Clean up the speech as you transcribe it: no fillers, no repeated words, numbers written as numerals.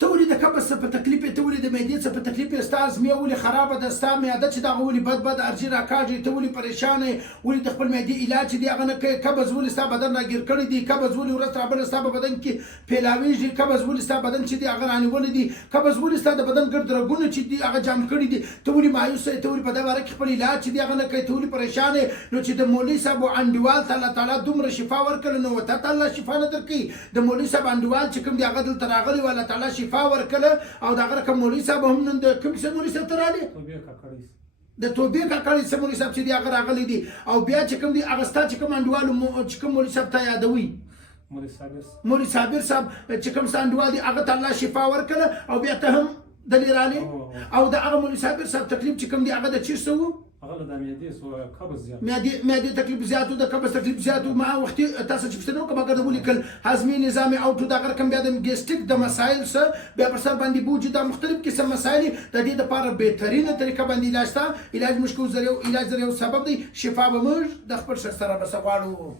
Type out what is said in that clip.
ته ولې د قبض څه په تکلیف یې، ته ولې د معدې څه په تکلیف یې، ستا ازمېه ولې خرابه ده، ستا معده چې دغه ولې بد ارجي راکاږي، ته ولې پریشانه یې، ولې د خپل معدې علاج چې دی هغه نه کوې، قبض ولې ستا بدن راګیر کړی دی، قبض ولې ورځ تر بله ستا په بدن کې پیلاویږي، قبض ولې ستا بدن چې دی هغه رانیولی دی، قبض ولې ستا د بدن ګرد رګونه چې دی هغه جام کړي دي، ته ولې مایوسه یې، ته ولې په دې باره کې خپل علاج چې دی هغه نه کوې، ته ولې پریشانه یې. نو چې د مولوي صاحب انډیوال ته الله تعالی دومره شفا ورکړله نو ته ته الله شفا نه درکوي. د مولوي صاحب انډیوال چې کوم دی هغه دلته راغلی و الله تعالی شفا ورکړله او د هغه رقم مولوي صاحب هم نن د کوم کیسه مولوي صاحب ته راغلی د توبې کاکړي څه مولوي صاحب چې دی هغه راغلی دي او بیا چې کوم دی هغه ستا چې کوم انډیوال چې کوم مولوي صاحب ته یادوي مولوي صابر صاحب چې کوم ستا انډیوال دی هغه ته الله شفا ورکړله او بیا ته هم دلې رالې او د هغه مولوي صابر صاحب تکلیف چې کوم دی هغه د چیرته و معدې تکلیف زیات و د قبض تکلیف زیات و ما وختي تاسو چې پوښتنه وکړم هغه د ولیکل هضمي نظام اوټ د هغه رقم بیا د ګیسټریک د مسایل سره بیا پر سر باندې بوجي د مختلف قسم مسایل د دې لپاره بهترینه طریقه باندې علاج تا علاج مشکو ذریعہ علاج ذریعہ سبب دی شفا به موږ د خپل شخص سره بس غواړو.